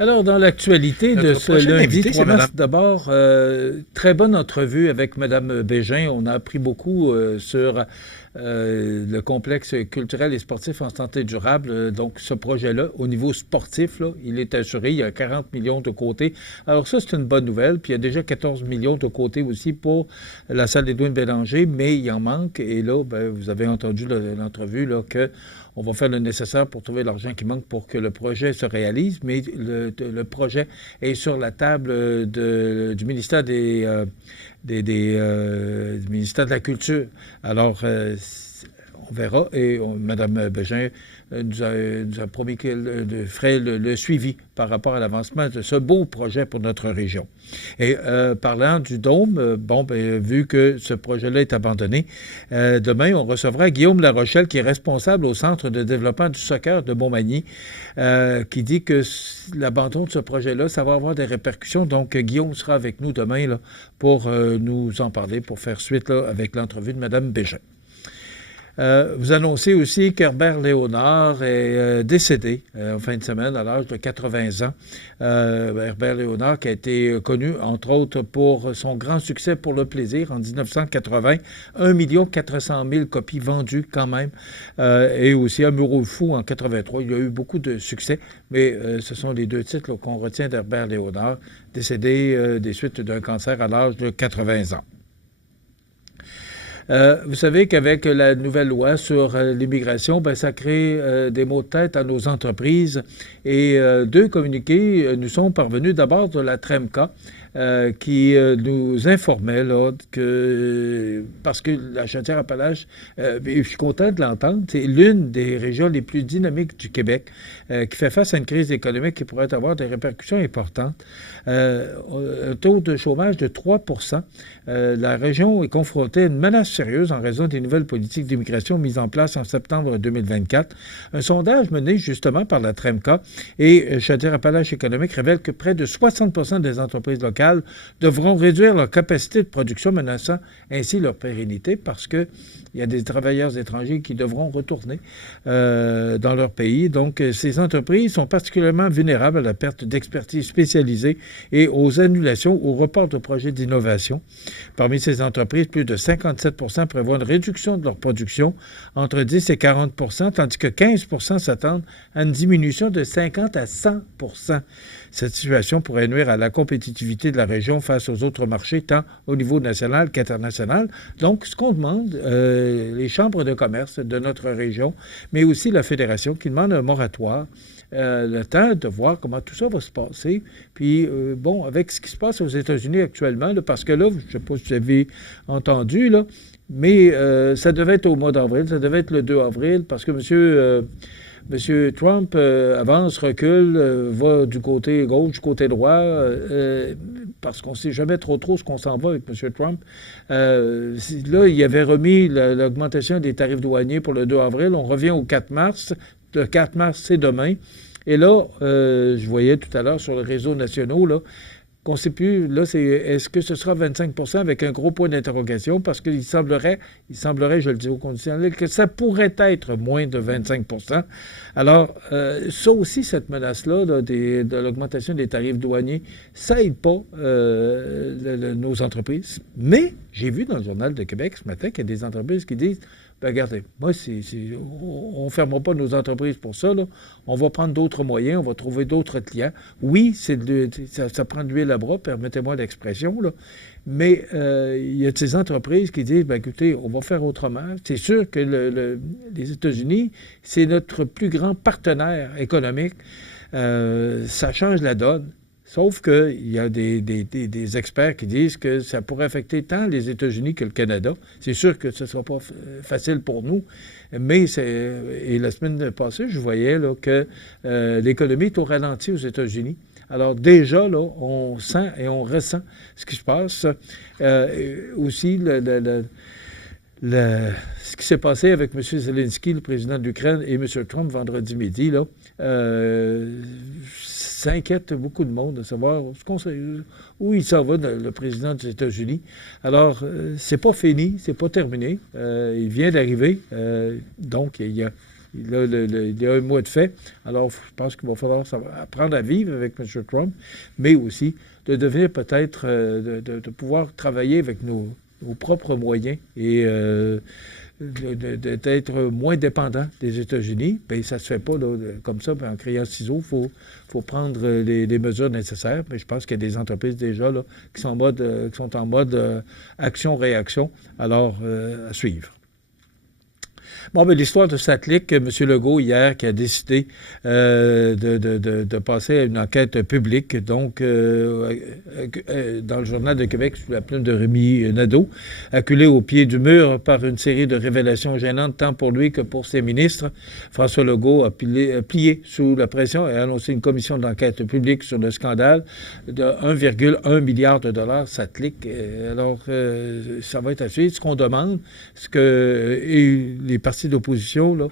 Alors, dans l'actualité de ce lundi 3 mars, d'abord, très bonne entrevue avec Mme Bégin. On a appris beaucoup sur le complexe culturel et sportif en santé durable. Donc, ce projet-là, au niveau sportif, là, il est assuré. Il y a 40 millions de côté. Alors ça, c'est une bonne nouvelle. Puis il y a déjà 14 millions de côté aussi pour la salle Édouard Bélanger, mais il en manque. Et là, ben, vous avez entendu l'entrevue, là, que on va faire le nécessaire pour trouver l'argent qui manque pour que le projet se réalise, mais le projet est sur la table du ministère du ministère de la Culture. Alors, on verra. Et Mme Bégin nous a promis qu'elle ferait le suivi par rapport à l'avancement de ce beau projet pour notre région. Et parlant du Dôme, vu que ce projet-là est abandonné, demain, on recevra Guillaume Larochelle, qui est responsable au Centre de développement du soccer de Montmagny, qui dit que l'abandon de ce projet-là, ça va avoir des répercussions. Donc, Guillaume sera avec nous demain là, pour nous en parler, pour faire suite là, avec l'entrevue de Mme Bégin. Vous annoncez aussi qu'Herbert Léonard est décédé en fin de semaine à l'âge de 80 ans. Herbert Léonard qui a été connu, entre autres, pour son grand succès pour le plaisir en 1980. 1 400 000 copies vendues quand même. Et aussi Amoureux fou en 83. Il y a eu beaucoup de succès, mais ce sont les deux titres là, qu'on retient d'Herbert Léonard, décédé des suites d'un cancer à l'âge de 80 ans. Vous savez qu'avec la nouvelle loi sur l'immigration, ça crée des maux de tête à nos entreprises. Et deux communiqués nous sont parvenus d'abord de la TREMCA, qui nous informait là, que, parce que la Chaudière-Appalaches, je suis content de l'entendre, c'est l'une des régions les plus dynamiques du Québec, qui fait face à une crise économique qui pourrait avoir des répercussions importantes. Un taux de chômage de 3 %. La région est confrontée à une menace sérieuse en raison des nouvelles politiques d'immigration mises en place en septembre 2024. Un sondage mené justement par la TREMCA et Chaudière-Appalaches économique révèle que près de 60 % des entreprises locales devront réduire leur capacité de production, menaçant ainsi leur pérennité, parce qu'il y a des travailleurs étrangers qui devront retourner dans leur pays. Donc, ces entreprises sont particulièrement vulnérables à la perte d'expertise spécialisée et aux annulations ou reports de projets d'innovation. Parmi ces entreprises, plus de 57 % prévoient une réduction de leur production entre 10 et 40 %, tandis que 15 % s'attendent à une diminution de 50 à 100 %. Cette situation pourrait nuire à la compétitivité de la région face aux autres marchés, tant au niveau national qu'international. Donc, ce qu'on demande, les chambres de commerce de notre région, mais aussi la Fédération, qui demande un moratoire, le temps de voir comment tout ça va se passer. Puis, avec ce qui se passe aux États-Unis actuellement, là, parce que là, je ne sais pas si vous avez entendu, là, mais ça devait être au mois d'avril, ça devait être le 2 avril, parce que M. Trump avance, recule, va du côté gauche, du côté droit, parce qu'on ne sait jamais trop ce qu'on s'en va avec M. Trump. Là, il avait remis l'augmentation des tarifs douaniers pour le 2 avril. On revient au 4 mars. Le 4 mars, c'est demain. Et là, je voyais tout à l'heure sur les réseaux nationaux, là, qu'on ne sait plus, là, est-ce que ce sera 25 % avec un gros point d'interrogation, parce qu'il semblerait, je le dis au conditionnel, que ça pourrait être moins de 25 %. Alors, ça aussi, cette menace-là, là, de l'augmentation des tarifs douaniers, ça n'aide pas nos entreprises. Mais j'ai vu dans le Journal de Québec ce matin qu'il y a des entreprises qui disent, regardez, moi, on ne fermera pas nos entreprises pour ça. Là. On va prendre d'autres moyens, on va trouver d'autres clients. Oui, ça prend de l'huile à bras, permettez-moi l'expression, là. Mais il y a ces entreprises qui disent, écoutez, on va faire autrement. C'est sûr que les États-Unis, c'est notre plus grand partenaire économique. Ça change la donne. Sauf qu'il y a des experts qui disent que ça pourrait affecter tant les États-Unis que le Canada. C'est sûr que ce ne sera pas facile pour nous, mais et la semaine passée, je voyais là, que l'économie est au ralenti aux États-Unis. Alors déjà, là, on sent et on ressent ce qui se passe. Aussi, ce qui s'est passé avec M. Zelensky, le président de l'Ukraine, et M. Trump vendredi midi, là, ça inquiète beaucoup de monde de savoir où il s'en va, le président des États-Unis. Alors, c'est pas fini, c'est pas terminé. Il vient d'arriver. Donc, il y a il y a un mois de fait. Alors, je pense qu'il va falloir apprendre à vivre avec M. Trump, mais aussi de devenir peut-être, de pouvoir travailler avec nos propres moyens et d'être moins dépendant des États-Unis. Bien, ça ne se fait pas là, comme ça, en criant ciseaux. Il faut prendre les mesures nécessaires. Mais je pense qu'il y a des entreprises déjà là, qui sont en mode action-réaction. Alors, à suivre. Bon, mais l'histoire de Satlic, M. Legault, hier, qui a décidé de passer à une enquête publique, donc dans le Journal de Québec, sous la plume de Rémi Nadeau, acculé au pied du mur par une série de révélations gênantes, tant pour lui que pour ses ministres. François Legault a plié sous la pression et a annoncé une commission d'enquête publique sur le scandale de 1,1 milliard de dollars Satlic. Alors, ça va être à suivre. Ce qu'on demande, ce que les partis d'opposition là,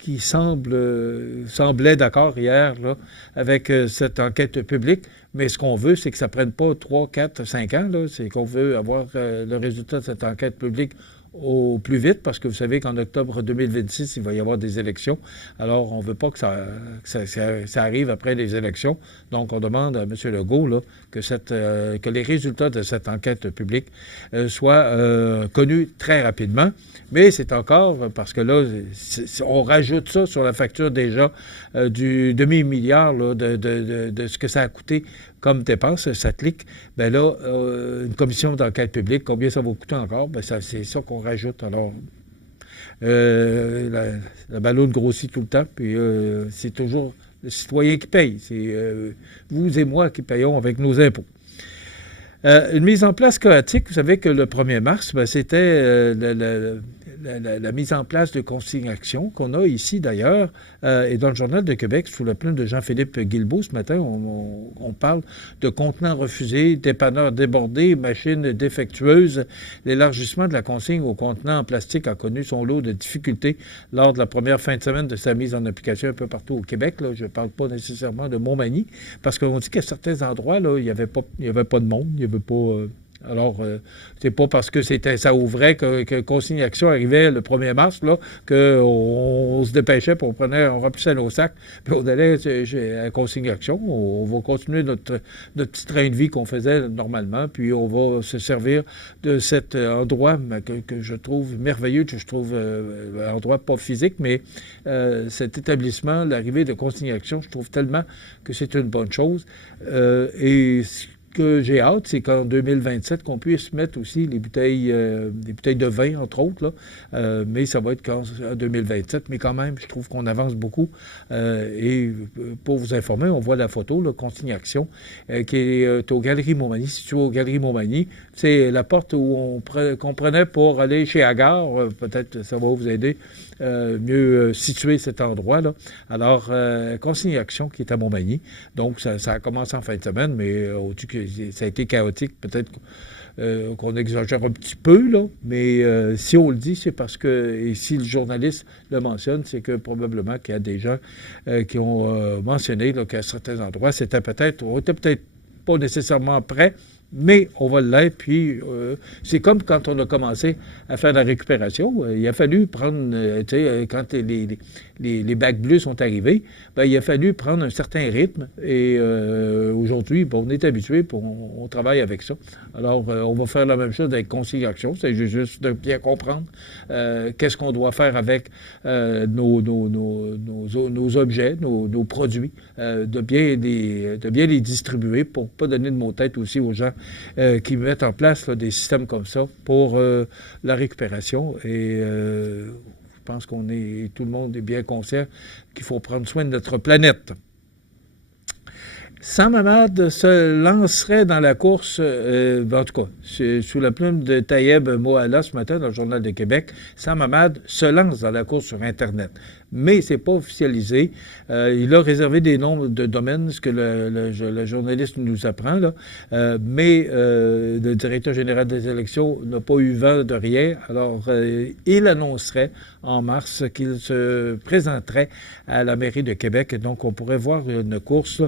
qui semblaient d'accord hier là, avec cette enquête publique. Mais ce qu'on veut, c'est que ça ne prenne pas 3, 4, 5 ans. Là. C'est qu'on veut avoir le résultat de cette enquête publique au plus vite, parce que vous savez qu'en octobre 2026, il va y avoir des élections. Alors, on ne veut pas que ça arrive après les élections. Donc, on demande à M. Legault là, que les résultats de cette enquête publique soient connus très rapidement. Mais c'est encore, parce que là, on rajoute ça sur la facture déjà du demi-milliard là, de ce que ça a coûté comme dépense, Satlic. Bien là, une commission d'enquête publique, combien ça va coûter encore? Bien, c'est ça qu'on rajoute. Alors, la balloune grossit tout le temps, puis c'est toujours le citoyen qui paye. C'est vous et moi qui payons avec nos impôts. Une mise en place chaotique, vous savez que le 1er mars, bien, c'était la mise en place de consignations qu'on a ici d'ailleurs, et dans le Journal de Québec, sous la plume de Jean-Philippe Guilbeault, ce matin, on parle de contenants refusés, dépanneurs débordés, machines défectueuses. L'élargissement de la consigne aux contenants en plastique a connu son lot de difficultés lors de la première fin de semaine de sa mise en application un peu partout au Québec. Là. Je ne parle pas nécessairement de Montmagny, parce qu'on dit qu'à certains endroits, là, il n'y avait pas de monde, il n'y avait pas... Alors, c'est pas parce que ça ouvrait que Consigne-Action arrivait le 1er mars là, qu'on se dépêchait, puis on remplissait nos sacs, puis on allait à Consigne-Action. On va continuer notre petit train de vie qu'on faisait normalement, puis on va se servir de cet endroit que je trouve merveilleux, que je trouve un endroit pas physique, mais cet établissement, l'arrivée de Consigne-Action, je trouve tellement que c'est une bonne chose. Et que j'ai hâte, c'est qu'en 2027, qu'on puisse mettre aussi les bouteilles de vin, entre autres, là. Mais ça va être qu'en 2027. Mais quand même, je trouve qu'on avance beaucoup. Et pour vous informer, on voit la photo, là, Consigne-Action, qui est aux Galeries Montmagny. Située aux Galeries Montmagny, c'est la porte qu'on prenait pour aller chez Agar. Peut-être ça va vous aider mieux situer cet endroit-là. Alors, Consigne-Action qui est à Montmagny. Donc, ça a commencé en fin de semaine, mais au-dessus que ça a été chaotique, peut-être qu'on exagère un petit peu, là, mais si on le dit, c'est parce que, et si le journaliste le mentionne, c'est que probablement qu'il y a des gens qui ont mentionné là, qu'à certains endroits, on était peut-être pas nécessairement prêt, mais on va l'être. Puis, c'est comme quand on a commencé à faire la récupération. Il a fallu prendre, quand les bacs bleus sont arrivés, bien, il a fallu prendre un certain rythme. Et aujourd'hui, bon, on est habitué, puis on travaille avec ça. Alors, on va faire la même chose avec Consigne-Action. C'est juste de bien comprendre qu'est-ce qu'on doit faire avec nos objets, nos produits, de bien les distribuer pour ne pas donner de maux de tête aussi aux gens qui mettent en place là, des systèmes comme ça pour la récupération. Et je pense tout le monde est bien conscient qu'il faut prendre soin de notre planète. Sam Hamad se lancerait dans la course, en tout cas, sous la plume de Tayeb Moala ce matin dans le Journal de Québec. Sam Hamad se lance dans la course sur Internet. Mais ce n'est pas officialisé. Il a réservé des noms de domaines, ce que le journaliste nous apprend, là. Mais le directeur général des élections n'a pas eu vent de rien. Alors, il annoncerait en mars qu'il se présenterait à la mairie de Québec. Donc, on pourrait voir une course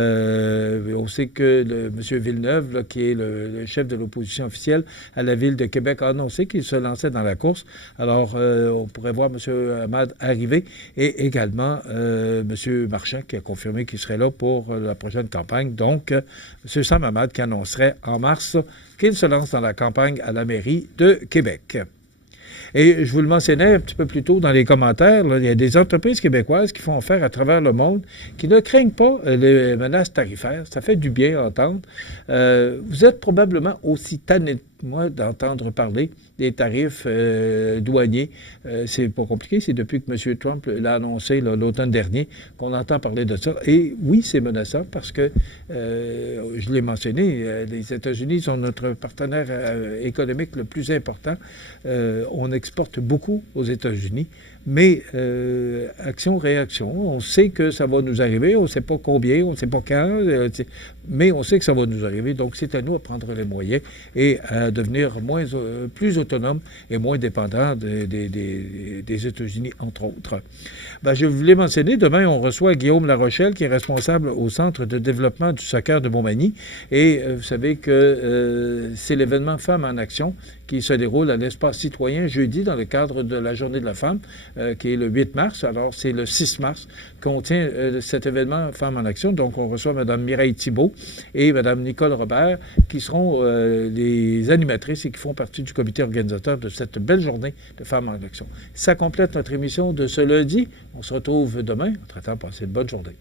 On sait que M. Villeneuve, là, qui est le chef de l'opposition officielle à la Ville de Québec, a annoncé qu'il se lançait dans la course. Alors, on pourrait voir M. Hamad arriver et également M. Marchand qui a confirmé qu'il serait là pour la prochaine campagne. Donc, M. Sam Hamad qui annoncerait en mars qu'il se lance dans la campagne à la mairie de Québec. Et je vous le mentionnais un petit peu plus tôt dans les commentaires, là, il y a des entreprises québécoises qui font affaire à travers le monde, qui ne craignent pas les menaces tarifaires. Ça fait du bien à entendre. Vous êtes probablement aussi tanné moi d'entendre parler des tarifs douaniers. C'est pas compliqué, c'est depuis que M. Trump l'a annoncé l'automne dernier qu'on entend parler de ça. Et oui, c'est menaçant parce que, je l'ai mentionné, les États-Unis sont notre partenaire économique le plus important. On exporte beaucoup aux États-Unis, mais action-réaction. On sait que ça va nous arriver, on ne sait pas combien, on ne sait pas quand, mais on sait que ça va nous arriver. Donc, c'est à nous à prendre les moyens et à devenir plus autonome et moins dépendant des États-Unis, entre autres. Ben, je voulais mentionner, demain, on reçoit Guillaume Larochelle, qui est responsable au Centre de développement du soccer de Montmagny. Et vous savez que c'est l'événement Femmes en action qui se déroule à l'espace citoyen jeudi dans le cadre de la Journée de la femme, qui est le 8 mars. Alors, c'est le 6 mars qu'on tient cet événement Femmes en action. Donc, on reçoit Mme Mireille Thibault et Mme Nicole Robert, qui seront les animatrices et qui font partie du comité organisateur de cette belle journée de Femmes en action. Ça complète notre émission de ce lundi. On se retrouve demain. Entre-temps, passez une bonne journée.